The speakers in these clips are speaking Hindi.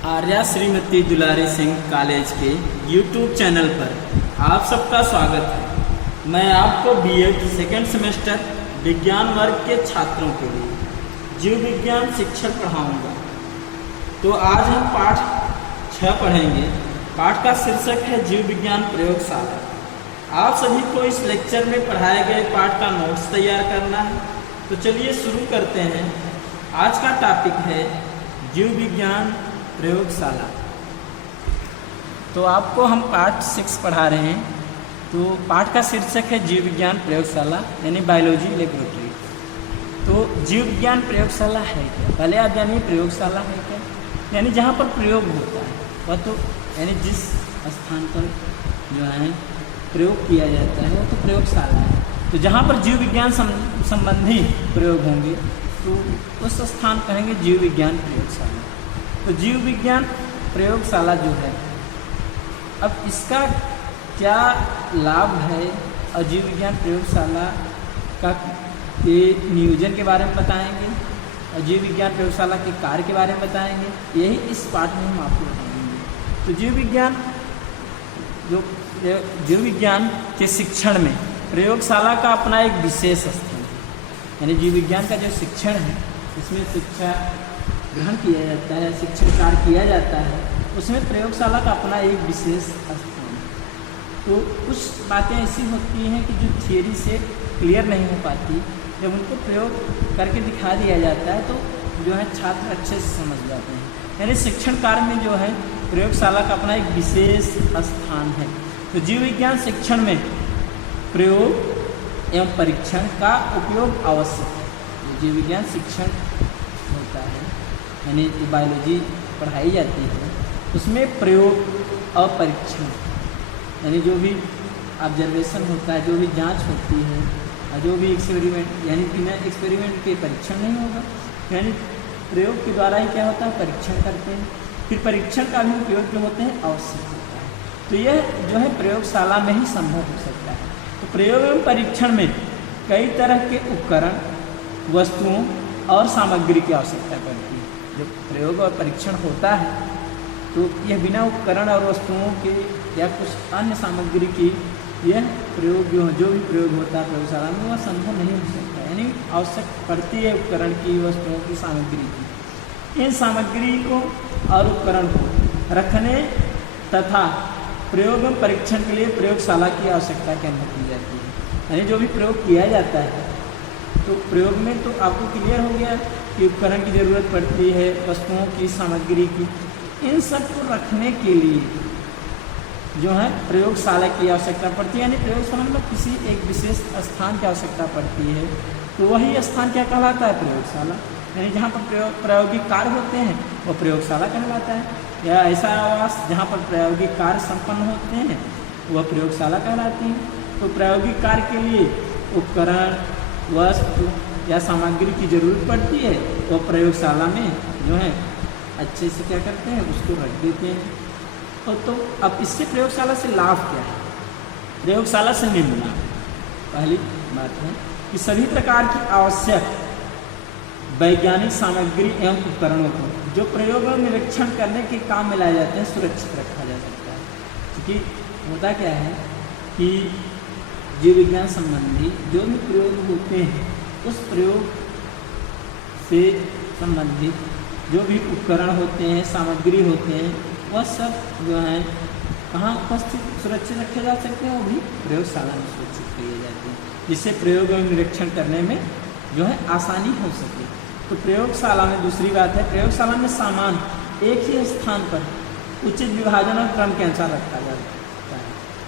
आर्या श्रीमती दुलारी सिंह कॉलेज के यूट्यूब चैनल पर आप सबका स्वागत है। मैं आपको बीएड सेकेंड सेमेस्टर विज्ञान वर्ग के छात्रों के लिए जीव विज्ञान शिक्षण पढ़ाऊंगा। तो आज हम पाठ 6 पढ़ेंगे। पाठ का शीर्षक है जीव विज्ञान प्रयोगशाला। आप सभी को इस लेक्चर में पढ़ाए गए पाठ का नोट्स तैयार करना है। तो चलिए शुरू करते हैं। आज का टॉपिक है जीव विज्ञान प्रयोगशाला। तो आपको हम पाठ 6 पढ़ा रहे हैं। तो पाठ का शीर्षक है जीव विज्ञान प्रयोगशाला यानी बायोलॉजी लेबोरेटरी। तो जीव विज्ञान प्रयोगशाला है क्या? पहले आप जानिए प्रयोगशाला है क्या, यानी जहाँ पर प्रयोग होता है वह तो यानी जिस स्थान पर जो है प्रयोग किया जाता है वो तो प्रयोगशाला है। तो जहाँ पर जीव विज्ञान संबंधी प्रयोग होंगे तो उस स्थान कहेंगे जीव विज्ञान प्रयोगशाला। तो जीव विज्ञान प्रयोगशाला जो है, अब इसका क्या लाभ है और जीव विज्ञान प्रयोगशाला का के नियोजन के बारे में बताएंगे और जीव विज्ञान प्रयोगशाला के कार्य के बारे में बताएंगे। यही इस पाठ में हम आपको बताएंगे। तो जीव विज्ञान के शिक्षण में प्रयोगशाला का अपना एक विशेष स्थान है। यानी जीव विज्ञान का जो शिक्षण है इसमें शिक्षा ग्रहण किया जाता है, शिक्षण कार्य किया जाता है, उसमें प्रयोगशाला का अपना एक विशेष स्थान है। तो कुछ बातें ऐसी होती हैं कि जो थियरी से क्लियर नहीं हो पाती, जब उनको प्रयोग करके दिखा दिया जाता है तो जो है छात्र अच्छे से समझ जाते हैं। यानी शिक्षण कार्य में जो है प्रयोगशाला का अपना एक विशेष स्थान है। तो जीव विज्ञान शिक्षण में प्रयोग एवं परीक्षण का उपयोग आवश्यक है। जीव विज्ञान शिक्षण होता है यानी बायोलॉजी पढ़ाई जाती है, उसमें प्रयोग और परीक्षण यानी जो भी ऑब्जर्वेशन होता है, जो भी जांच होती है और जो भी एक्सपेरिमेंट यानी बिना एक्सपेरिमेंट के परीक्षण नहीं होगा। यानी प्रयोग के द्वारा ही क्या होता है, परीक्षण करते हैं। फिर परीक्षण का भी उपयोग जो होते हैं आवश्यक होता है। तो यह जो है प्रयोगशाला में ही संभव हो सकता है। तो प्रयोग एवं परीक्षण में कई तरह के उपकरण, वस्तुओं और सामग्री की आवश्यकता पड़ती है। जब प्रयोग और परीक्षण होता है तो यह बिना उपकरण और वस्तुओं के या कुछ अन्य सामग्री की यह प्रयोग जो भी प्रयोग होता है प्रयोगशाला में वह संभव नहीं हो सकता। यानी आवश्यक पड़ती है उपकरण की, वस्तुओं की, सामग्री की। इन सामग्री को और उपकरण को रखने तथा प्रयोग एवं परीक्षण के लिए प्रयोगशाला की आवश्यकता की अनुमति दी जाती है। यानी जो भी प्रयोग किया जाता है तो प्रयोग में तो आपको क्लियर हो गया कि उपकरण की ज़रूरत पड़ती है, वस्तुओं की, सामग्री की। इन सब को रखने के लिए जो है प्रयोगशाला की आवश्यकता पड़ती है। यानी प्रयोगशाला में किसी एक विशेष स्थान की आवश्यकता पड़ती है। तो वही स्थान क्या कहलाता है, प्रयोगशाला। यानी जहाँ पर प्रायोगिक कार्य होते हैं वो प्रयोगशाला कहलाता है। या ऐसा आवास जहाँ पर प्रायोगिक कार्य संपन्न होते हैं वह प्रयोगशाला कहलाती है। तो प्रायोगिक कार्य के लिए उपकरण, वस्तु या सामग्री की ज़रूरत पड़ती है तो प्रयोगशाला में जो है अच्छे से क्या करते हैं, उसको रख देते हैं। तो अब इससे प्रयोगशाला से लाभ क्या है? प्रयोगशाला से निम्न लाभ। पहली बात है कि सभी प्रकार की आवश्यक वैज्ञानिक सामग्री एवं उपकरणों को जो प्रयोग और निरीक्षण करने के काम में लाए जाते हैं सुरक्षित रखा जा सकता है। क्योंकि होता क्या है कि जीव विज्ञान संबंधी जो भी प्रयोग होते हैं उस प्रयोग से संबंधित जो भी उपकरण होते हैं, सामग्री होते हैं, वह सब जो है कहाँ उपस्थित सुरक्षित रखे जा सकते हैं, वो भी प्रयोगशाला में सुरक्षित किए जाते हैं, जिससे प्रयोग और निरीक्षण करने में जो है आसानी हो सके। तो प्रयोगशाला में दूसरी बात है, प्रयोगशाला में सामान एक ही स्थान पर उचित विभाजन और क्रम के अनुसार रखा जाता है।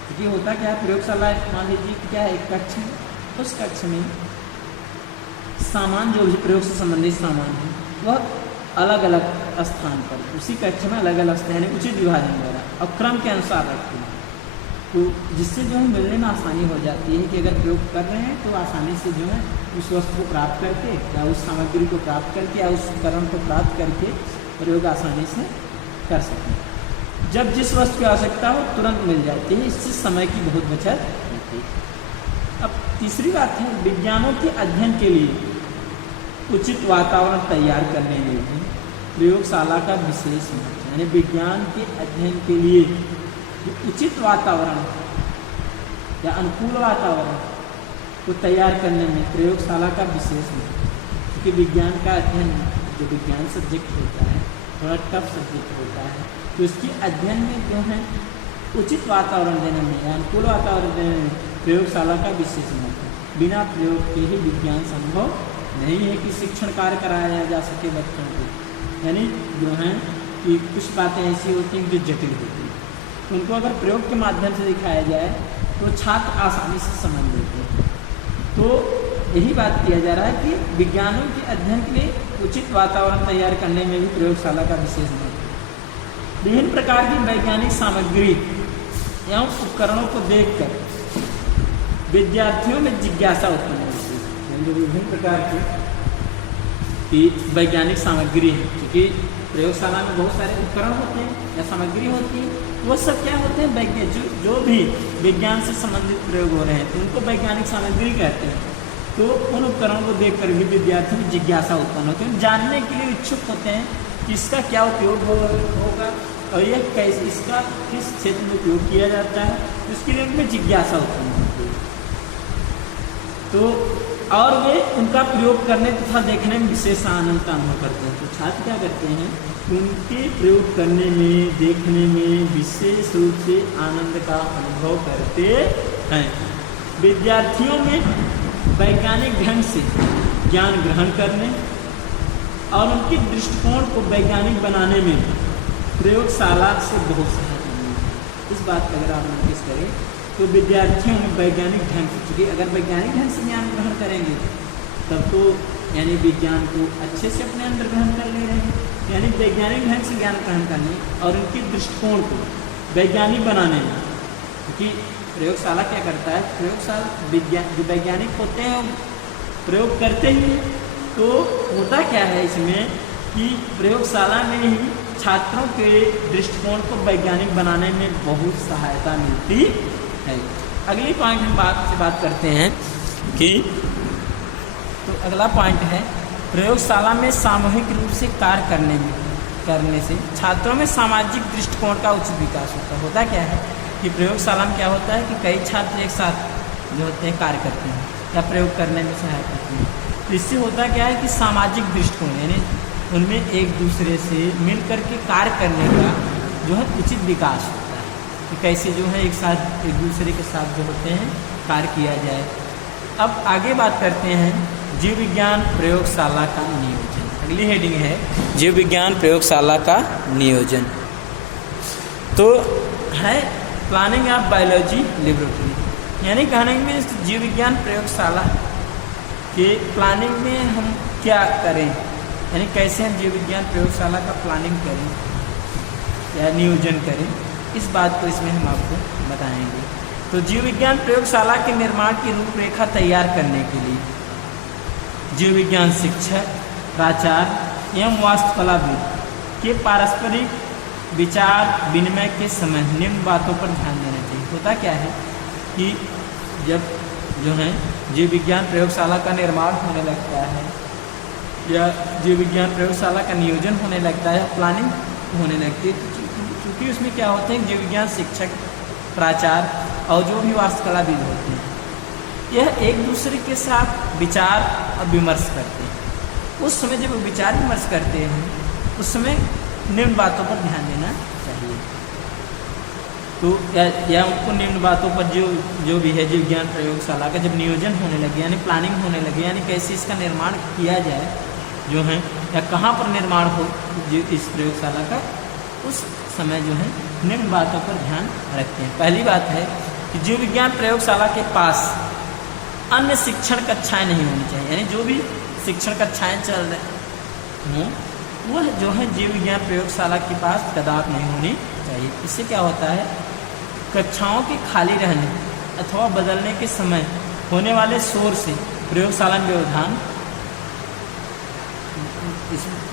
क्योंकि होता क्या है, प्रयोगशाला मान लीजिए क्या है, एक कक्ष है, उस कक्ष में सामान जो भी प्रयोग से संबंधित सामान है वह अलग अलग स्थान पर उसी कक्ष में अलग अलग स्थान उचित विभाजन द्वारा और क्रम के अनुसार रखते हैं। तो जिससे जो है मिलने में आसानी हो जाती है कि अगर प्रयोग कर रहे हैं तो आसानी से जो है उस वस्तु को प्राप्त करके या उस सामग्री को प्राप्त करके या उस उपकरण को प्राप्त करके प्रयोग आसानी से कर सकें। जब जिस वस्तु की आवश्यकता हो तुरंत मिल जाती है, इससे समय की बहुत बचत होती है। अब तीसरी बात है, विज्ञानों के अध्ययन के लिए उचित वातावरण तैयार करने में भी प्रयोगशाला का विशेष महत्व, यानी विज्ञान के अध्ययन के लिए उचित वातावरण या अनुकूल वातावरण को तैयार करने में प्रयोगशाला का विशेष महत्व, क्योंकि विज्ञान का अध्ययन जो विज्ञान सब्जेक्ट होता है थोड़ा टफ सब्जेक्ट होता है, तो उसके अध्ययन में जो है उचित वातावरण देने में या अनुकूल वातावरण देने में प्रयोगशाला का विशेष महत्व है। बिना प्रयोग के ही विज्ञान संभव नहीं है कि शिक्षण कार्य कराया जा सके बच्चों को, यानी जो है कि कुछ बातें ऐसी होती हैं जो जटिल होती हैं, तो उनको अगर प्रयोग के माध्यम से दिखाया जाए तो छात्र आसानी से समझ लेते हैं। तो यही बात किया जा रहा है कि विज्ञानों के अध्ययन के लिए उचित वातावरण तैयार करने में भी प्रयोगशाला का विशेष महत्व है। विभिन्न प्रकार की वैज्ञानिक सामग्री एवं उपकरणों को देखकर विद्यार्थियों में जिज्ञासा उत्पन्न होती है। जो विभिन्न प्रकार की वैज्ञानिक सामग्री है, क्योंकि प्रयोगशाला में बहुत सारे उपकरण होते हैं या सामग्री होती है, वो सब क्या होते हैं वैज्ञानिक जो भी विज्ञान से संबंधित प्रयोग हो रहे हैं तो उनको वैज्ञानिक सामग्री कहते हैं। तो उन उपकरणों को देखकर भी विद्यार्थियों में जिज्ञासा उत्पन्न होती है, जानने के लिए इच्छुक होते हैं कि इसका क्या उपयोग होगा और यह कैसे इसका किस क्षेत्र में उपयोग किया जाता है, उसके लिए उनमें जिज्ञासा उत्पन्न होती है। तो और वे उनका प्रयोग करने तथा देखने में विशेष आनंद का अनुभव करते हैं। तो छात्र क्या करते हैं, उनके प्रयोग करने में देखने में विशेष रूप से आनंद का अनुभव करते हैं। विद्यार्थियों में वैज्ञानिक ढंग से ज्ञान ग्रहण करने और उनके दृष्टिकोण को वैज्ञानिक बनाने में प्रयोगशाला से बहुत सहायता मिलती है। इस बात पर अगर आप नोटिस करें तो विद्यार्थियों में वैज्ञानिक ढंग से, क्योंकि अगर वैज्ञानिक ढंग से ज्ञान ग्रहण करेंगे तब तो यानी विज्ञान को अच्छे से अपने अंदर ग्रहण कर ले रहे हैं, यानी वैज्ञानिक ढंग से ज्ञान ग्रहण करने और उनके दृष्टिकोण को वैज्ञानिक बनाने में। क्योंकि प्रयोगशाला क्या करता है, प्रयोगशाला जो वैज्ञानिक होते हैं प्रयोग करते ही हैं, तो होता क्या है इसमें कि प्रयोगशाला में ही छात्रों के दृष्टिकोण को वैज्ञानिक बनाने में बहुत सहायता मिलती है। अगली पॉइंट हम बात करते हैं कि तो अगला पॉइंट है प्रयोगशाला में सामूहिक रूप से कार्य करने से छात्रों में सामाजिक दृष्टिकोण का उचित विकास होता क्या है कि प्रयोगशाला में क्या होता है कि कई छात्र एक साथ जो होते हैं कार्य करते हैं या प्रयोग करने में सहायता करते हैं। तो इससे होता क्या है कि सामाजिक दृष्टिकोण यानी उनमें एक दूसरे से मिल करके कार्य करने का जो है उचित विकास होता है कि कैसे जो है एक दूसरे के साथ जो होते हैं कार्य किया जाए। अब आगे बात करते हैं जीव विज्ञान प्रयोगशाला का नियोजन। अगली हेडिंग है जीव विज्ञान प्रयोगशाला का नियोजन। तो है प्लानिंग ऑफ बायोलॉजी लेबोरेटरी, यानी कहने में जीव विज्ञान प्रयोगशाला के प्लानिंग में हम क्या करें, यानी कैसे हम जीव विज्ञान प्रयोगशाला का प्लानिंग करें या नियोजन करें, इस बात को इसमें हम आपको बताएंगे। तो जीव विज्ञान प्रयोगशाला के निर्माण की रूपरेखा तैयार करने के लिए जीव विज्ञान शिक्षक, प्राचार्य एवं वास्तुकलाविद के पारस्परिक विचार विनिमय के समय निम्न बातों पर ध्यान देना चाहिए। होता क्या है कि जब जो है जीव विज्ञान प्रयोगशाला का निर्माण होने लगता है या जीव विज्ञान प्रयोगशाला का नियोजन होने लगता है, प्लानिंग होने लगती है, तो क्योंकि उसमें क्या होते हैं जीव विज्ञान शिक्षक, प्राचार्य और जो भी वास्तुकलाविद होते हैं, यह एक दूसरे के साथ विचार और विमर्श करते हैं। उस समय जब विचार विमर्श करते हैं उस समय निम्न बातों पर ध्यान देना चाहिए। तो या उनको निम्न बातों पर जो भी है जीव विज्ञान प्रयोगशाला का जब नियोजन होने लगे यानी प्लानिंग होने लगे, यानी कैसे इसका निर्माण किया जाए जो है या कहाँ पर निर्माण हो इस प्रयोगशाला का, उस समय जो है निम्न बातों पर ध्यान रखते हैं। पहली बात है कि जीव विज्ञान प्रयोगशाला के पास अन्य शिक्षण कक्षाएं नहीं होनी चाहिए, यानी जो भी शिक्षण कक्षाएं चल रहे हों वह जो है जीव विज्ञान प्रयोगशाला के पास कदापि नहीं होनी चाहिए। इससे क्या होता है, कक्षाओं के खाली रहने अथवा बदलने के समय होने वाले शोर से प्रयोगशाला में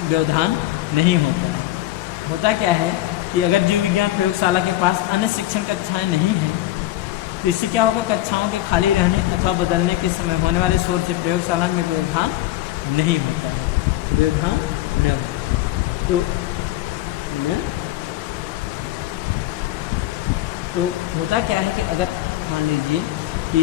व्यवधान नहीं होता है। होता क्या है कि अगर जीव विज्ञान प्रयोगशाला के पास अन्य शिक्षण कक्षाएं नहीं हैं तो इससे क्या होगा, कक्षाओं के खाली रहने अथवा बदलने के समय होने वाले शोर से प्रयोगशाला में व्यवधान नहीं होता है, व्यवधान न हो। तो होता क्या है कि अगर मान लीजिए कि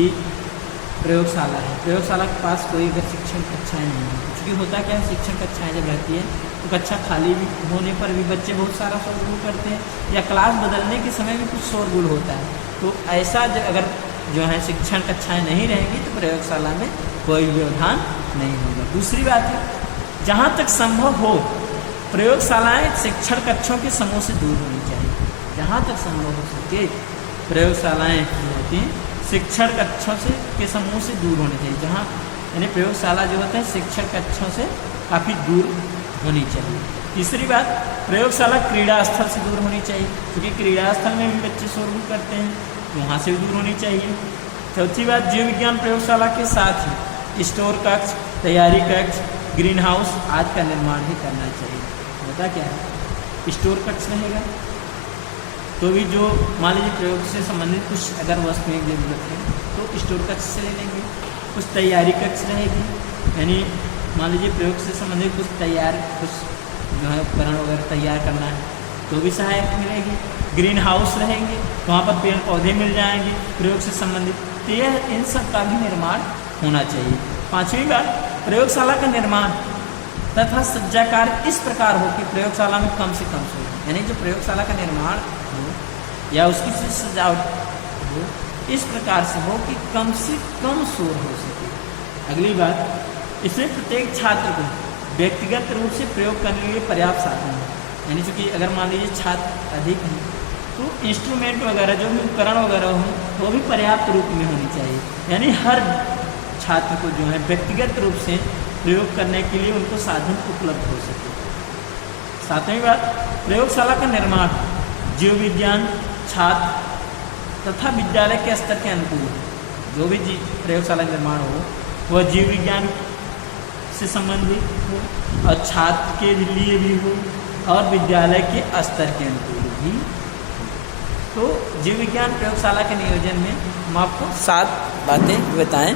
प्रयोगशाला है, प्रयोगशाला के पास कोई अगर शिक्षण कक्षाएँ नहीं है, क्योंकि होता क्या है शिक्षण कक्षाएँ जब रहती है तो कक्षा खाली भी होने पर भी बच्चे बहुत सारा शोरगुल करते हैं, या क्लास बदलने के समय भी कुछ शोरगुल होता है। तो ऐसा अगर जो है शिक्षण कक्षाएँ नहीं रहेंगी तो प्रयोगशाला में कोई व्यवधान नहीं होगा। दूसरी बात है, जहाँ तक संभव हो प्रयोगशालाएँ शिक्षण कक्षों के समूह से दूर होनी चाहिए। जहाँ तक संभव हो सके प्रयोगशालाएँ होती हैं शिक्षण कक्षों से के समूह से दूर होनी चाहिए। जहाँ यानी प्रयोगशाला जो होता है शिक्षण कक्षों से काफ़ी दूर होनी चाहिए। तीसरी बात, प्रयोगशाला क्रीड़ा स्थल से दूर होनी चाहिए, क्योंकि क्रीड़ा स्थल में भी बच्चे शोरगुल करते हैं, तो वहाँ से भी दूर होनी चाहिए। चौथी बात, जीव विज्ञान प्रयोगशाला के साथ ही स्टोर कक्ष, तैयारी कक्ष, ग्रीन हाउस आदि का निर्माण भी करना चाहिए। होता क्या है, स्टोर कक्ष रहेगा तो भी जो मान लीजिए प्रयोग से संबंधित कुछ अगर वस्तुएं की जरूरत है तो स्टोर कक्ष से ले लेंगे। कुछ तैयारी कक्ष रहेगी, यानी मान लीजिए प्रयोग से संबंधित कुछ जो है उपकरण वगैरह तैयार करना है तो भी सहायक मिलेगी। ग्रीन हाउस रहेंगे, वहाँ पर पेड़ पौधे मिल जाएंगे प्रयोग से संबंधित, तो यह इन सब का भी निर्माण होना चाहिए। पाँचवीं बात, प्रयोगशाला का निर्माण तथा सज्जा कार्य इस प्रकार हो कि प्रयोगशाला में कम से कम शोर, यानी जो प्रयोगशाला का निर्माण हो या उसकी सजावट हो इस प्रकार से हो कि कम से कम शोर हो सके। अगली बात, इसमें प्रत्येक छात्र को व्यक्तिगत रूप से प्रयोग करने के लिए पर्याप्त साधन है, यानी चूँकि अगर मान लीजिए छात्र अधिक हैं तो इंस्ट्रूमेंट वगैरह जो भी उपकरण वगैरह हों वो भी पर्याप्त रूप में होनी चाहिए, यानी हर छात्र को जो है व्यक्तिगत रूप से प्रयोग करने के लिए उनको साधन उपलब्ध हो सके। सातवीं बात, प्रयोगशाला का निर्माण जीव विज्ञान छात्र तथा विद्यालय के स्तर के अनुकूल हो। जो भी प्रयोगशाला निर्माण हो वह जीव विज्ञान से संबंधित हो और छात्र के लिए भी हो और विद्यालय के स्तर के अनुकूल भी हो। तो जीव विज्ञान प्रयोगशाला के नियोजन में हम आपको 7 बातें बताएं।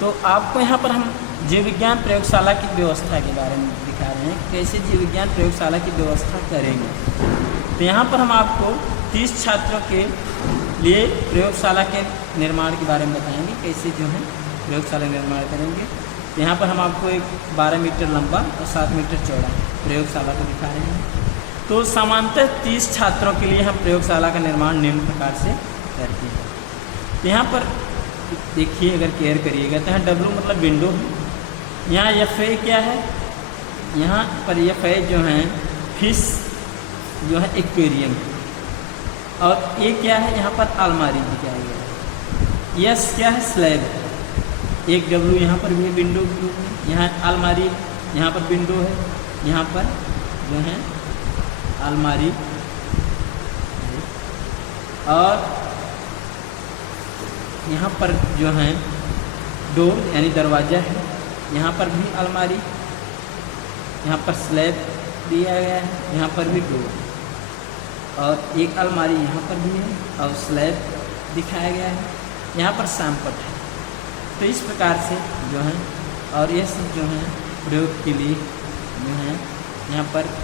तो आपको यहाँ पर हम जीव विज्ञान प्रयोगशाला की व्यवस्था के बारे में दिखा रहे हैं, कैसे जीव विज्ञान प्रयोगशाला की व्यवस्था करेंगे। तो यहाँ पर हम आपको 30 छात्रों के लिए प्रयोगशाला के निर्माण के बारे में बताएंगे, कैसे जो है प्रयोगशाला निर्माण करेंगे। तो यहाँ पर हम आपको एक 12 मीटर लंबा और 7 मीटर चौड़ा प्रयोगशाला को दिखा रहे हैं। तो सामान्यतः 30 छात्रों के लिए हम प्रयोगशाला का निर्माण निम्न प्रकार से करते हैं। तो यहाँ पर देखिए, अगर केयर करिएगा तो यहाँ W मतलब विंडो है, यहाँ FA क्या है, यहाँ पर FA जो है फिश जो है एक्वेरियम, और ये क्या है यहाँ पर अलमारी दिखाया गया है। S क्या है, स्लैब, एक W यहाँ पर भी है विंडो के रूप में, यहाँ अलमारी, यहाँ पर विंडो है, यहाँ पर जो है अलमारी, और यहाँ पर जो है डोर यानी दरवाज़ा है, यहाँ पर भी अलमारी, यहाँ पर स्लैब दिया गया है, यहाँ पर भी डोर, और एक अलमारी यहाँ पर भी है और स्लैब दिखाया गया है, यहाँ पर सैंपट है। तो इस प्रकार से जो है, और ये सब जो है प्रयोग के लिए जो है यहाँ पर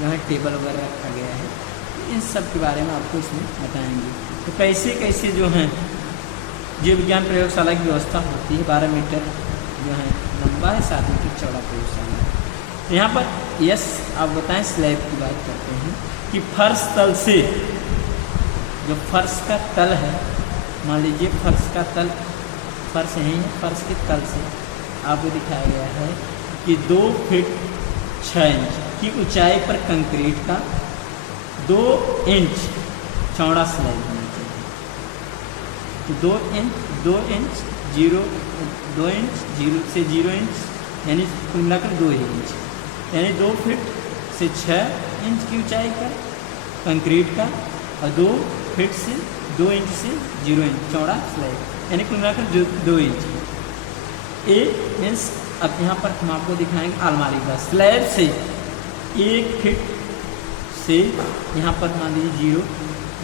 जो है टेबल वगैरह रखा गया है। तो इन सब के बारे में आपको इसमें बताएंगे। तो कैसे कैसे जो है जीव विज्ञान प्रयोगशाला की व्यवस्था होती है। 12 मीटर जो है लंबा है, 7 मीटर चौड़ा प्रयोगशाला है। तो यहाँ पर यस आप बताएं, स्लैब की बात करते हैं कि फर्श तल से, जो फर्श का तल है, मान लीजिए फर्श का तल, फर्श यही है, फर्श के तल से आपको दिखाया गया है कि 2 फीट 6 इंच की ऊंचाई पर कंक्रीट का 2 इंच चौड़ा स्लैब होना चाहिए। तो 2 इंच 0 से 0 इंच यानी कुल मिलाकर 2 इंच, यानी 2 फीट से 6 इंच की ऊंचाई पर कंक्रीट का, और 2 फीट से 2 इंच से 0 इंच चौड़ा स्लैब, यानी कुल मिलाकर 2 इंच। ए मीन्स अब यहाँ पर हम आपको दिखाएंगे अलमारी का स्लैब से 1 फीट से यहाँ पर मान लीजिए 0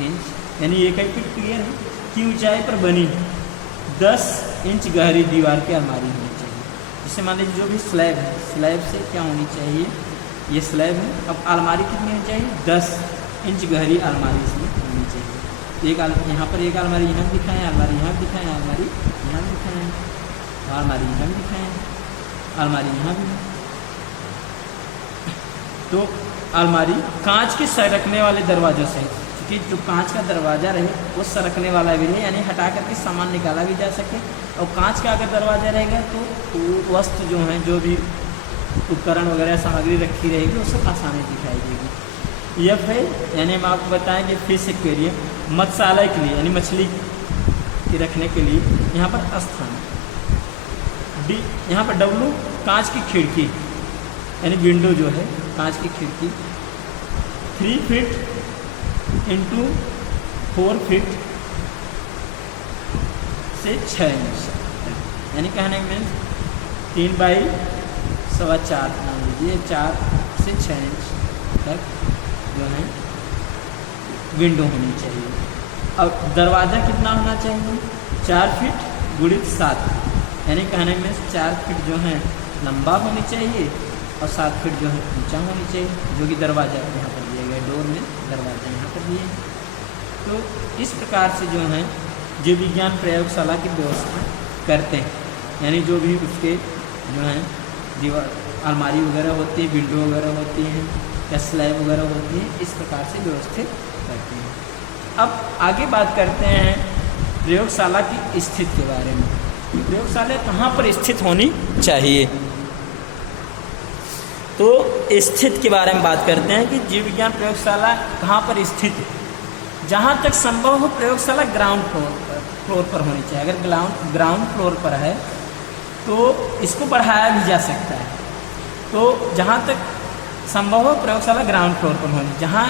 इंच यानी 1 फीट क्लियर है की ऊंचाई पर बनी 10 इंच गहरी दीवार की अलमारी होनी चाहिए। जिससे मान लीजिए जो भी स्लैब है, स्लैब से क्या होनी चाहिए, ये स्लैब है। अब अलमारी कितनी होनी चाहिए? 10 इंच गहरी अलमारी इसमें होनी चाहिए। यहाँ पर एक अलमारी यहाँ दिखाएं, अलमारी यहाँ दिखाएं, अलमारी यहाँ दिखाएं, अलमारी यहाँ भी दिखाएं, अलमारी यहाँ भी। तो अलमारी कांच के सरकने वाले दरवाजों से, क्योंकि जो कांच का दरवाज़ा रहे वो सरकने वाला भी रहे, यानी हटा करके सामान निकाला भी जा सके। और कांच का अगर दरवाज़ा रहेगा तो वस्तु जो है, जो भी उपकरण वगैरह सामग्री रखी रहेगी वो सब आसानी दिखाई देगी। यह है यानी हम आपको बताएंगे फिश एक्वेरियम, मत्स्यालय के लिए यानी मछली के रखने के लिए यहाँ पर स्थान। डी यहाँ पर डब्लू कांच की खिड़की यानी विंडो जो है कांच की खिड़की 3 फीट इंटू 4 फीट से 6 इंच, यानी कहने में 3 बाई 4.25 मान लीजिए, 4 से 6 इंच तक जो है विंडो होनी चाहिए। और दरवाज़ा कितना होना चाहिए? 4 फीट गुणित 7, यानी कहने में 4 फीट जो है लंबा होनी चाहिए और 7 फीट जो है ऊंचा होनी चाहिए, जो कि दरवाज़ा यहाँ पर दिया गया, डोर में दरवाज़ा यहाँ पर दिए। तो इस प्रकार से जो है जीव विज्ञान प्रयोगशाला की व्यवस्था करते हैं, यानी जो भी उसके जो है दीवार अलमारी वगैरह होती है, विंडो वगैरह होती हैं या स्लैब वगैरह होती है, इस प्रकार से व्यवस्थित करते हैं। अब आगे बात करते हैं प्रयोगशाला की स्थिति के बारे में। प्रयोगशाला कहाँ पर स्थित होनी चाहिए? तो स्थित के बारे में बात करते हैं कि जीव विज्ञान प्रयोगशाला कहाँ पर स्थित है। जहाँ तक संभव हो प्रयोगशाला ग्राउंड फ्लोर पर होनी चाहिए। अगर ग्राउंड फ्लोर पर है तो इसको बढ़ाया भी जा सकता है। तो जहाँ तक संभव हो प्रयोगशाला ग्राउंड फ्लोर पर होनी, जहाँ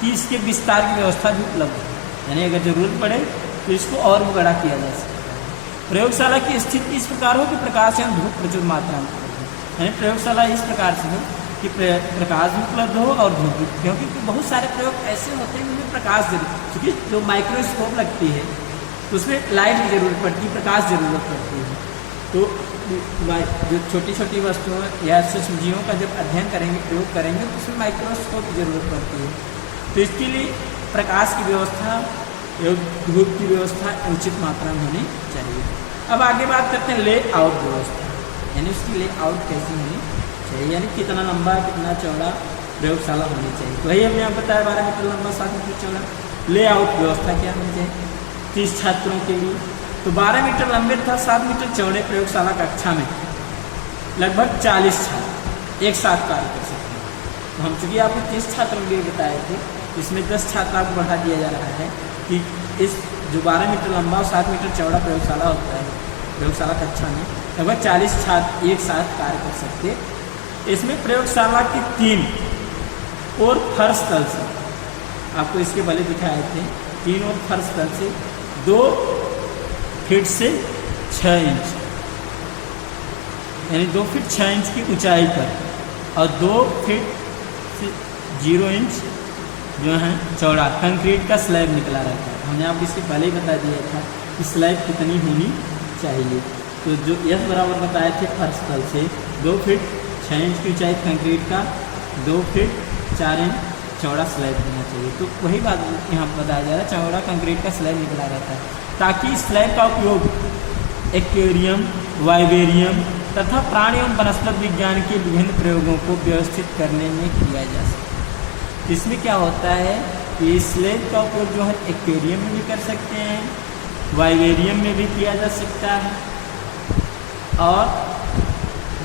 कि इसके विस्तार की व्यवस्था भी उपलब्ध है, यानी अगर जरूरत पड़े तो इसको और भी बड़ा किया जा सकता है। प्रयोगशाला की स्थिति इस प्रकार हो कि प्रकाश एवं धूप प्रचुर मात्रा में उपलब्ध हो, यानी प्रयोगशाला इस प्रकार से हो कि प्रकाश भी उपलब्ध हो और धूप भी, क्योंकि बहुत सारे प्रयोग ऐसे होते हैं जिनमें प्रकाश जरूर, क्योंकि जो माइक्रोस्कोप लगती है तो उसमें लाइट की जरूरत पड़ती है, प्रकाश जरूरत पड़ती है। तो जो छोटी छोटी वस्तुओं या सूक्ष्म जीवों का जब अध्ययन करेंगे, प्रयोग करेंगे, तो उसमें माइक्रोस्कोप की जरूरत पड़ती है। तो इसके लिए प्रकाश की व्यवस्था एवं धूप की व्यवस्था उचित मात्रा में होनी चाहिए। अब आगे बात करते हैं लेआउट व्यवस्था, यानी उसकी लेआउट कैसी होनी चाहिए, यानी कितना लंबा कितना चौड़ा प्रयोगशाला होनी चाहिए। तो वही हमने यहाँ बताया 12 मीटर लंबा 7 मीटर चौड़ा। लेआउट व्यवस्था क्या होनी चाहिए? 30 छात्रों के लिए तो 12 मीटर लंबे तथा 7 मीटर चौड़े प्रयोगशाला कक्षा में लगभग 40 छात्र एक साथ कार्य कर सकते हैं। तो हम चूँकि आपको 30 छात्रों के लिए बताए थे, इसमें 10 छात्रों को बढ़ा दिया जा रहा है कि इस जो 12 मीटर लंबा और 7 मीटर चौड़ा प्रयोगशाला होता है, प्रयोगशाला कक्षा में लगभग 40 छात्र एक साथ कार्य कर सकते। इसमें प्रयोगशाला की 3 और फर्श तल से, आपको इसके भले दिखाए थे, 3 और फर्श तल से 2 फीट से 6 इंच, यानी 2 फीट 6 इंच की ऊंचाई पर और 2 फीट से 0 इंच जो है चौड़ा कंक्रीट का स्लैब निकला रहता है। हमने आपको इसके पहले ही बता दिया था कि स्लैब कितनी होनी चाहिए। तो जो यह बराबर बताए थे फर्श तल से 2 फीट 6 इंच की ऊंचाई कंक्रीट का, 2 फीट 4 इंच चौड़ा स्लैब होना चाहिए। तो वही बात यहाँ पर बताया जा रहा है, चौड़ा कंक्रीट का स्लैब निकला रहता है, ताकि इस स्लैब का उपयोग एक्वेरियम, वाइवेरियम तथा प्राणी एवं वनस्पति विज्ञान के विभिन्न प्रयोगों को व्यवस्थित करने में किया जा सके। इसमें क्या होता है कि इस स्लैब का उपयोग जो है एक्वेरियम में भी कर सकते हैं, वाइवेरियम में भी किया जा सकता है और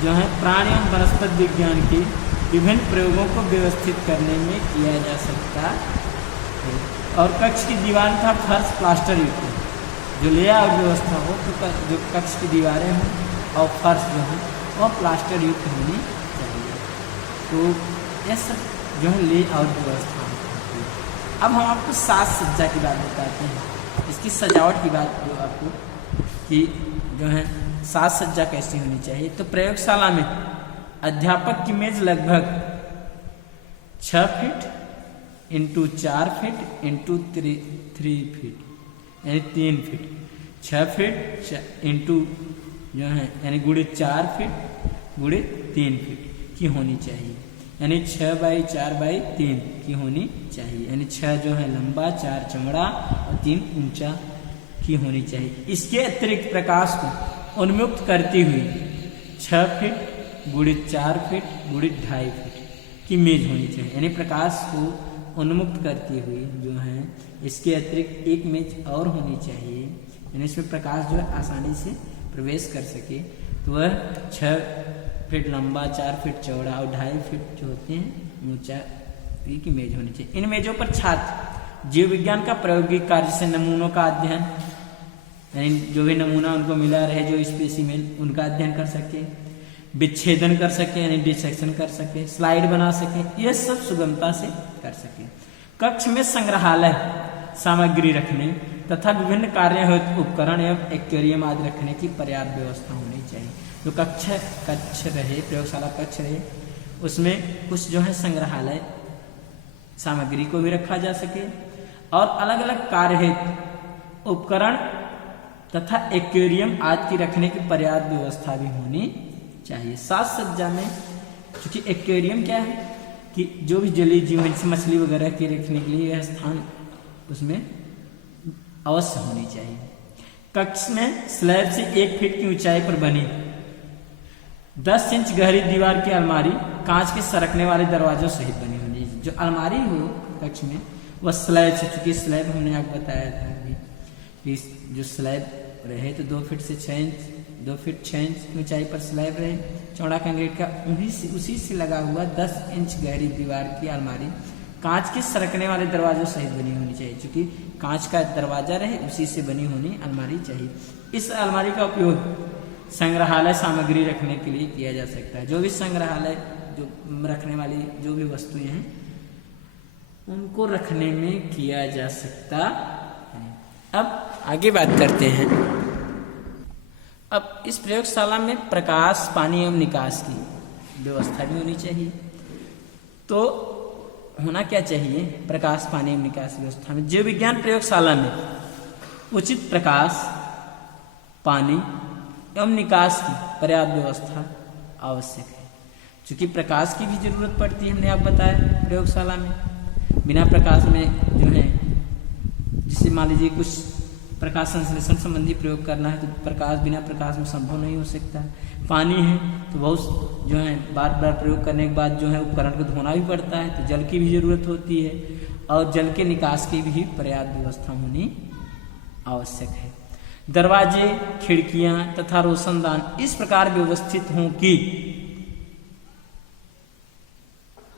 जो है प्राणी एवं वनस्पति विज्ञान के विभिन्न प्रयोगों को व्यवस्थित करने में किया जा सकता है। और कक्ष की दीवार था फर्श प्लास्टर युक्त, जो लेआउट व्यवस्था हो तो जो कक्ष की दीवारें हों और फर्श जो है वह प्लास्टर युक्त होनी चाहिए। तो यह सब जो है लेआउट व्यवस्था होती है। अब हम आपको साज सज्जा की बात बताते हैं, इसकी सजावट की बात जो आपको कि जो है साज सज्जा कैसी होनी चाहिए। तो प्रयोगशाला में अध्यापक की मेज लगभग 6 feet into 4 feet into 3 feet, यानी 3 फीट, 6 फीट इंटू जो है यानी गुणे 4 फीट गुणे 3 फीट की होनी चाहिए। यानी 6/4/3 की होनी चाहिए, यानी 6 जो है लंबा, 4 चौड़ा और 3 ऊंचा की होनी चाहिए। इसके अतिरिक्त प्रकाश को उन्मुक्त करती हुई 6 फीट गुणित 4 फीट गुणित 2.5 फीट की मेज होनी चाहिए, यानी प्रकाश को उन्मुक्त करती हुई जो है इसके अतिरिक्त एक मेज और होनी चाहिए, यानी इसमें प्रकाश जो है आसानी से प्रवेश कर सके। तो वह 6 फीट लंबा, 4 फीट चौड़ा और 2.5 फीट जो होते हैं ऊंचा की मेज होनी चाहिए। इन मेजों पर छात्र जीव विज्ञान का प्रायोगिक कार्य से नमूनों का अध्ययन, यानी जो भी नमूना उनको मिला रहे, जो स्पेसिमेन, उनका अध्ययन कर सके, विच्छेदन कर सके यानी डिसेक्शन कर सके, स्लाइड बना सके, यह सब सुगमता से कर सके। कक्ष में संग्रहालय सामग्री रखने तथा विभिन्न कार्य हेतु उपकरण एवं एक्वेरियम आदि रखने की पर्याप्त व्यवस्था होनी चाहिए। जो कक्ष रहे, प्रयोगशाला कक्ष रहे, उसमें कुछ जो है संग्रहालय सामग्री को भी रखा जा सके और अलग अलग कार्य हेतु उपकरण तथा एक्वेरियम आदि की रखने की पर्याप्त व्यवस्था भी होनी चाहिए। साज सज्जा में, क्योंकि एक्वेरियम क्या है कि जो भी जलीय जीव जैसे मछली वगैरह के रखने के लिए यह स्थान उसमें अवश्य होनी चाहिए। कक्ष में स्लैब से 1 फीट की ऊंचाई पर बनी 10 इंच गहरी दीवार की अलमारी कांच के सरकने वाले दरवाजों सहित बनी होनी चाहिए। जो अलमारी हो कक्ष में वह स्लैब से, चूंकि स्लैब हमने आपको बताया था अभी, जो स्लैब रहे तो 2 फीट से 6 इंच 2 फीट 6 इंच ऊंचाई पर स्लैब रहे, चौड़ा कंक्रीट का, उसी से लगा हुआ 10 इंच गहरी दीवार की अलमारी कांच के सरकने वाले दरवाजों सहित बनी होनी चाहिए। क्योंकि कांच का दरवाजा रहे उसी से बनी होनी अलमारी चाहिए। इस अलमारी का उपयोग संग्रहालय सामग्री रखने के लिए किया जा सकता है। जो भी संग्रहालय जो रखने वाली जो भी वस्तुएं हैं उनको रखने में किया जा सकता है। अब आगे बात करते हैं। अब इस प्रयोगशाला में प्रकाश, पानी एवं निकास की व्यवस्था भी होनी चाहिए। तो होना क्या चाहिए प्रकाश, पानी एवं निकास व्यवस्था में? जीव विज्ञान प्रयोगशाला में उचित प्रकाश, पानी एवं निकास की पर्याप्त व्यवस्था आवश्यक है। क्योंकि प्रकाश की भी जरूरत पड़ती है, हमने आप बताया प्रयोगशाला में। बिना प्रकाश में जो है, जिससे मान लीजिए कुछ प्रकाश संश्लेषण संबंधी प्रयोग करना है तो प्रकाश, बिना प्रकाश में संभव नहीं हो सकता। पानी है तो बहुत जो है बार बार प्रयोग करने के बाद जो है उपकरण को धोना भी पड़ता है, तो जल की भी जरूरत होती है और जल के निकास की भी पर्याप्त व्यवस्था होनी आवश्यक है। दरवाजे, खिड़कियां तथा रोशनदान इस प्रकार व्यवस्थित हों कि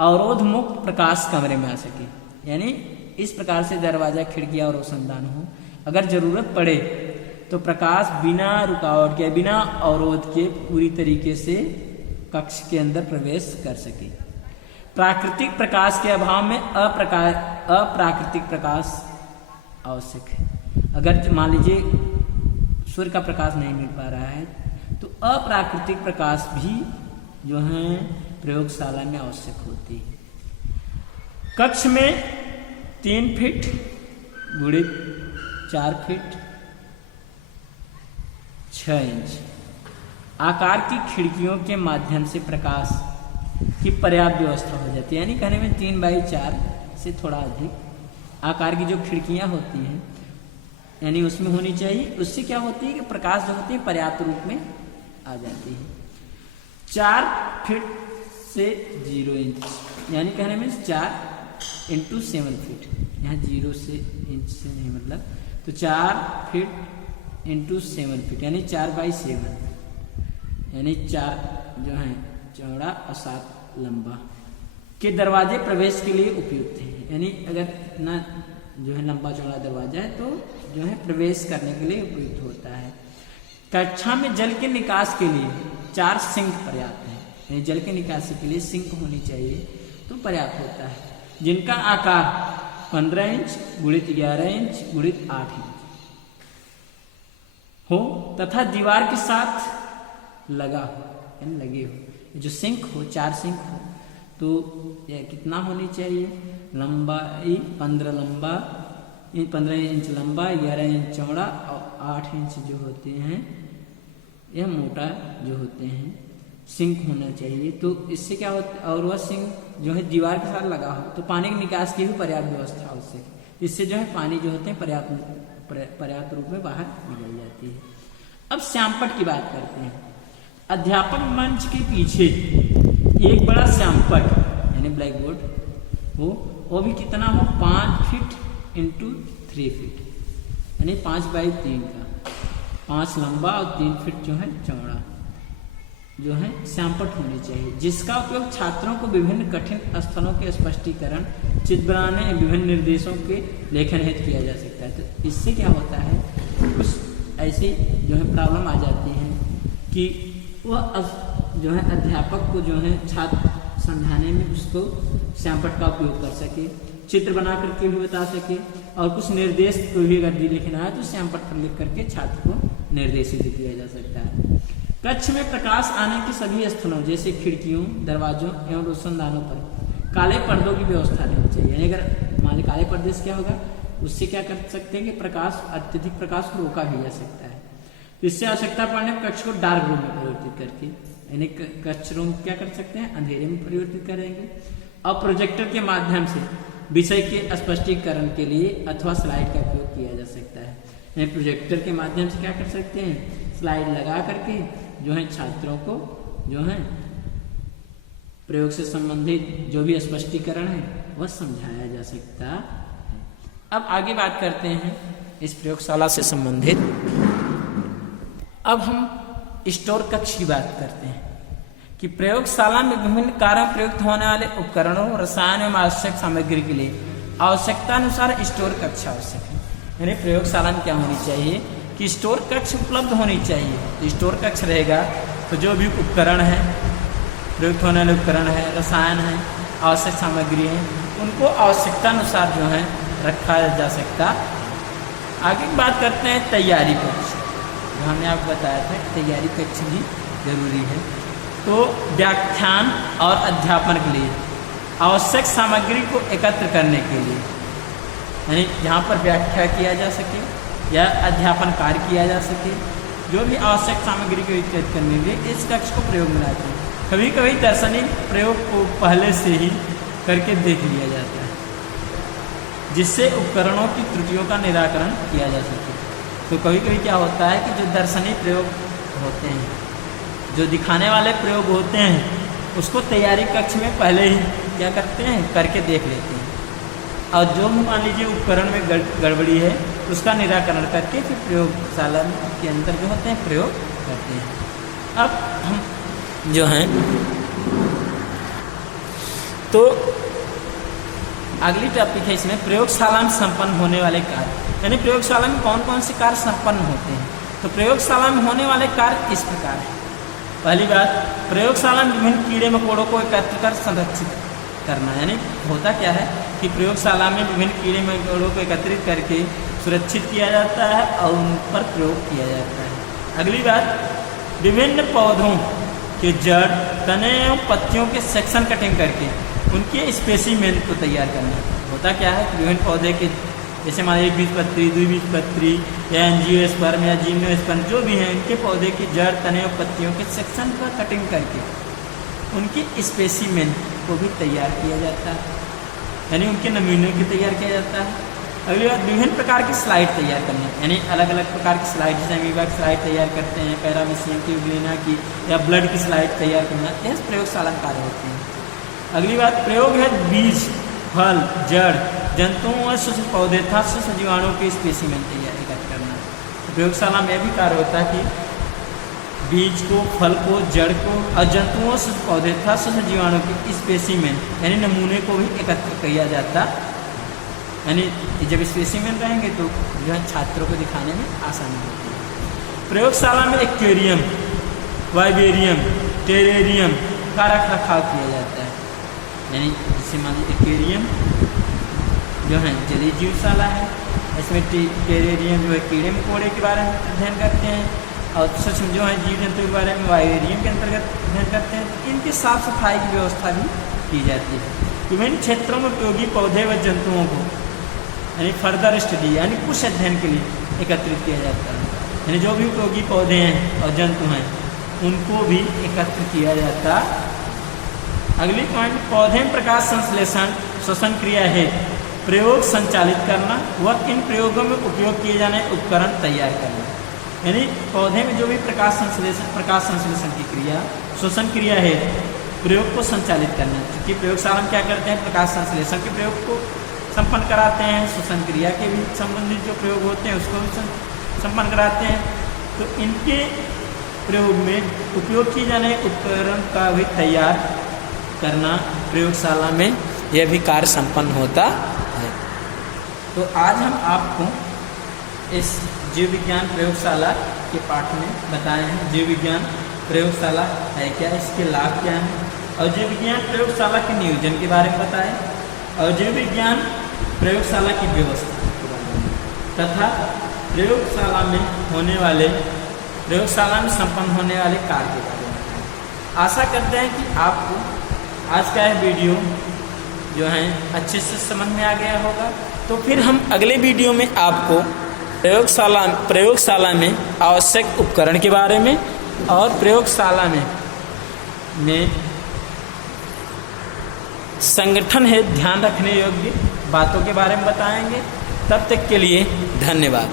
अवरोध मुक्त प्रकाश कमरे में आ सके, यानी इस प्रकार से दरवाजा, खिड़कियां और रोशनदान हो, अगर जरूरत पड़े तो प्रकाश बिना रुकावट के, बिना अवरोध के पूरी तरीके से कक्ष के अंदर प्रवेश कर सके। प्राकृतिक प्रकाश के अभाव में अप्राकृतिक प्रकाश आवश्यक है। अगर मान लीजिए सूर्य का प्रकाश नहीं मिल पा रहा है तो अप्राकृतिक प्रकाश भी जो है प्रयोगशाला में आवश्यक होती है। कक्ष में 3 फीट गुणित 4 फीट 6 इंच आकार की खिड़कियों के माध्यम से प्रकाश की पर्याप्त व्यवस्था हो जाती है। यानी कहने में 3/4 से थोड़ा अधिक आकार की जो खिड़कियां होती हैं यानी उसमें होनी चाहिए। उससे क्या होती है कि प्रकाश जो होती है पर्याप्त रूप में आ जाती है। 4 फीट से 0 इंच यानी कहने में 4 × 7 फीट, यहाँ 0 से इंच से नहीं मतलब, तो 4 फीट × 7 फीट यानी 4/7 यानी 4 जो है चौड़ा और 7 लंबा के दरवाजे प्रवेश के लिए उपयुक्त हैं। यानी अगर इतना जो है लंबा चौड़ा दरवाजा है तो जो है प्रवेश करने के लिए उपयुक्त होता है। कक्षा में जल के निकास के लिए 4 सिंक पर्याप्त है, यानी जल के निकासी के लिए सिंक होनी चाहिए तो पर्याप्त होता है, जिनका आकार 15 इंच गुणित 11 इंच गुणित 8 इंच हो तथा दीवार के साथ लगा हो यानी लगे हो। जो सिंक हो 4 सिंक हो तो यह कितना होनी चाहिए? लंबाई 15 इंच लंबा, 11 इंच चौड़ा और 8 इंच जो होते हैं यह मोटा जो होते हैं सिंक होना चाहिए। तो इससे क्या होता है, और वह सिंक जो है दीवार के साथ लगा हो तो पानी के निकास की भी पर्याप्त व्यवस्था आवश्यक है। इससे जो है पानी जो होते हैं पर्याप्त रूप में बाहर निकल जाती है। अब श्यामपट्ट की बात करते हैं। अध्यापक मंच के पीछे एक बड़ा श्यामपट्ट यानी ब्लैक बोर्ड वो भी कितना हो 5 फीट इंटू 3 फीट यानी 5 बाई 3 का, 5 लंबा और 3 फीट जो है चौड़ा जो है श्यामपट्ट होनी चाहिए, जिसका उपयोग छात्रों को विभिन्न कठिन स्थलों के स्पष्टीकरण, चित्र बनाने, विभिन्न निर्देशों के लेखन हेतु किया जा सकता है। तो इससे क्या होता है, कुछ ऐसी जो है प्रॉब्लम आ जाती है कि वह जो है अध्यापक को जो है छात्र समझाने में उसको श्यामपट्ट का उपयोग कर सके, चित्र बना करके भी बता सके, और कुछ निर्देश कोई भी अगर लिखना है तो श्यामपट्ट पर लिख करके छात्र को निर्देशित किया जा सकता है। कक्ष में प्रकाश आने के सभी स्थलों जैसे खिड़कियों, दरवाजों एवं रोशनदानों पर काले पर्दों की व्यवस्था रहनी चाहिए। यानी अगर मान लीजिए काले पर्दे से क्या होगा, उससे क्या कर सकते हैं कि प्रकाश, अत्यधिक प्रकाश को रोका भी जा सकता है। तो इससे आवश्यकता पड़ने पर कक्ष को डार्क रूम में परिवर्तित करके, यानी कक्ष रूम क्या कर सकते हैं, अंधेरे में परिवर्तित करेंगे। और प्रोजेक्टर के माध्यम से विषय के स्पष्टीकरण के लिए अथवा स्लाइड का उपयोग किया जा सकता है। यानी प्रोजेक्टर के माध्यम से क्या कर सकते हैं, स्लाइड लगा करके जो है छात्रों को जो है प्रयोग से संबंधित जो भी स्पष्टीकरण है वह समझाया जा सकता है। अब आगे बात करते हैं इस प्रयोगशाला से संबंधित। अब हम स्टोर कक्ष की बात करते हैं कि प्रयोगशाला में विभिन्न कार्यों में प्रयुक्त होने वाले उपकरणों, रसायन एवं आवश्यक सामग्री के लिए आवश्यकता अनुसार स्टोर कक्ष आवश्यक है। यानी प्रयोगशाला में क्या होनी चाहिए कि स्टोर कक्ष उपलब्ध होनी चाहिए। तो स्टोर कक्ष रहेगा तो जो भी उपकरण है, प्रयुक्त होने वाले उपकरण है, रसायन है, आवश्यक सामग्री है, उनको आवश्यकता अनुसार जो है रखा जा सकता। आगे की बात करते हैं तैयारी कक्ष। जो हमने आपको बताया था तैयारी कक्ष भी जरूरी है। तो व्याख्यान और अध्यापन के लिए आवश्यक सामग्री को एकत्र करने के लिए, यानी जहाँ पर व्याख्या किया जा सके या अध्यापन कार्य किया जा सके, जो भी आवश्यक सामग्री को एकत्रित करने के लिए इस कक्ष को प्रयोग में लाते हैं। कभी कभी दर्शनिक प्रयोग को पहले से ही करके देख लिया जाता है, जिससे उपकरणों की त्रुटियों का निराकरण किया जा सके। तो कभी कभी क्या होता है कि जो दर्शनिक प्रयोग होते हैं, जो दिखाने वाले प्रयोग होते हैं, उसको तैयारी कक्ष में पहले ही क्या करते हैं, करके देख लेते हैं। और जो मान लीजिए उपकरण में गड़बड़ी है उसका निराकरण करके फिर प्रयोगशाला के अंदर जो होते हैं प्रयोग करते हैं। अब हम जो हैं तो अगली टॉपिक है इसमें प्रयोगशाला में संपन्न होने वाले कार्य। यानी प्रयोगशाला में कौन कौन से कार्य संपन्न होते हैं। तो प्रयोगशाला में होने वाले कार्य इस प्रकार है। पहली बात, प्रयोगशाला में विभिन्न कीड़े मकोड़ों को एकत्र कर संरक्षित करना। यानी होता क्या है कि प्रयोगशाला में विभिन्न कीड़े मकोड़ों को एकत्रित करके सुरक्षित किया जाता है और उन पर प्रयोग किया जाता है। अगली बात, विभिन्न पौधों के जड़, तने एवं पत्तियों के सेक्शन कटिंग करके उनके स्पेसिमेन को तैयार करना। होता क्या है कि विभिन्न पौधे के जैसे हमारे 1-बीजपत्री, 2-बीजपत्री या एंजियोस्पर्म या जिम्नोस्पर्म जो भी हैं, उनके पौधे की जड़, तने और पत्तियों के सेक्शन पर कटिंग करके उनके स्पेसिमेन को भी तैयार किया जाता है, यानी उनके नमूने को तैयार किया जाता है। अगली बात, विभिन्न प्रकार की स्लाइड तैयार करना। यानी अलग अलग प्रकार की स्लाइड, जैसे अमीबा की स्लाइड तैयार करते हैं, पैरामीशियम की, ग्लीना की या ब्लड की स्लाइड तैयार करना, यह प्रयोगशाला कार्य होते हैं। अगली बात, प्रयोग है बीज, फल, जड़, जंतुओं और सूक्ष्म पौधे तथा सूक्ष्म जीवाणुओं के स्पेसिमेन तैयार करना। तो प्रयोगशाला में भी कार्य होता है कि बीज को, फल को, जड़ को और जंतुओं से पौधे तथा सूक्ष्म जीवाणुओं के स्पेसिमेन यानी नमूने को भी एकत्र किया जाता। यानी जब स्पेसिमेन रहेंगे तो जो है छात्रों को दिखाने में आसानी होती है। प्रयोगशाला में एक्वेरियम, वाइबेरियम, टेरेरियम का रखरखाव किया जाता है। यानी जैसे मान लीजिए एक्वेरियम जो है जलीय जीवशाला है, इसमें टेरेरियम जो है कीड़े मकोड़े के बारे में अध्ययन करते हैं, और सूक्ष्म जो है जीव जंतु के बारे में वाइबेरियम के अंतर्गत अध्ययन करते हैं। तो इनकी साफ सफाई की व्यवस्था भी की जाती है। विभिन्न क्षेत्रों में उपयोगी पौधे व जंतुओं को यानी फर्दर स्टडी यानी कुछ अध्ययन के लिए एकत्रित किया जाता है। यानी जो भी उपयोगी पौधे हैं और जंतु हैं उनको भी एकत्र किया जाता अगली पॉइंट, पौधे में प्रकाश संश्लेषण श्वसन क्रिया है प्रयोग संचालित करना व इन प्रयोगों में उपयोग किए जाने उपकरण तैयार करना। यानी पौधे में जो भी प्रकाश संश्लेषण की क्रिया श्वसन क्रिया है प्रयोग को संचालित करना, क्योंकि प्रयोगशाला में क्या करते हैं, प्रकाश संश्लेषण के प्रयोग को संपन्न कराते हैं, श्वसन क्रिया के भी संबंधित जो प्रयोग होते हैं उसको भी संपन्न कराते हैं। तो इनके प्रयोग में उपयोग किए जाने उपकरण का भी तैयार करना प्रयोगशाला में यह भी कार्य संपन्न होता है। तो आज हम आपको इस जीव विज्ञान प्रयोगशाला के पाठ में बताए हैं जीव विज्ञान प्रयोगशाला है क्या, इसके लाभ क्या हैं, और जीव विज्ञान प्रयोगशाला के नियोजन के बारे में बताएं, और जीव विज्ञान प्रयोगशाला की व्यवस्था के बारे में तथा प्रयोगशाला में संपन्न होने वाले कार्य के बारे में बताएं। आशा करते हैं कि आपको आज का यह वीडियो जो है अच्छे से समझ में आ गया होगा। तो फिर हम अगले वीडियो में आपको प्रयोगशाला में आवश्यक उपकरण के बारे में और प्रयोगशाला में संगठन है ध्यान रखने योग्य बातों के बारे में बताएंगे। तब तक के लिए धन्यवाद।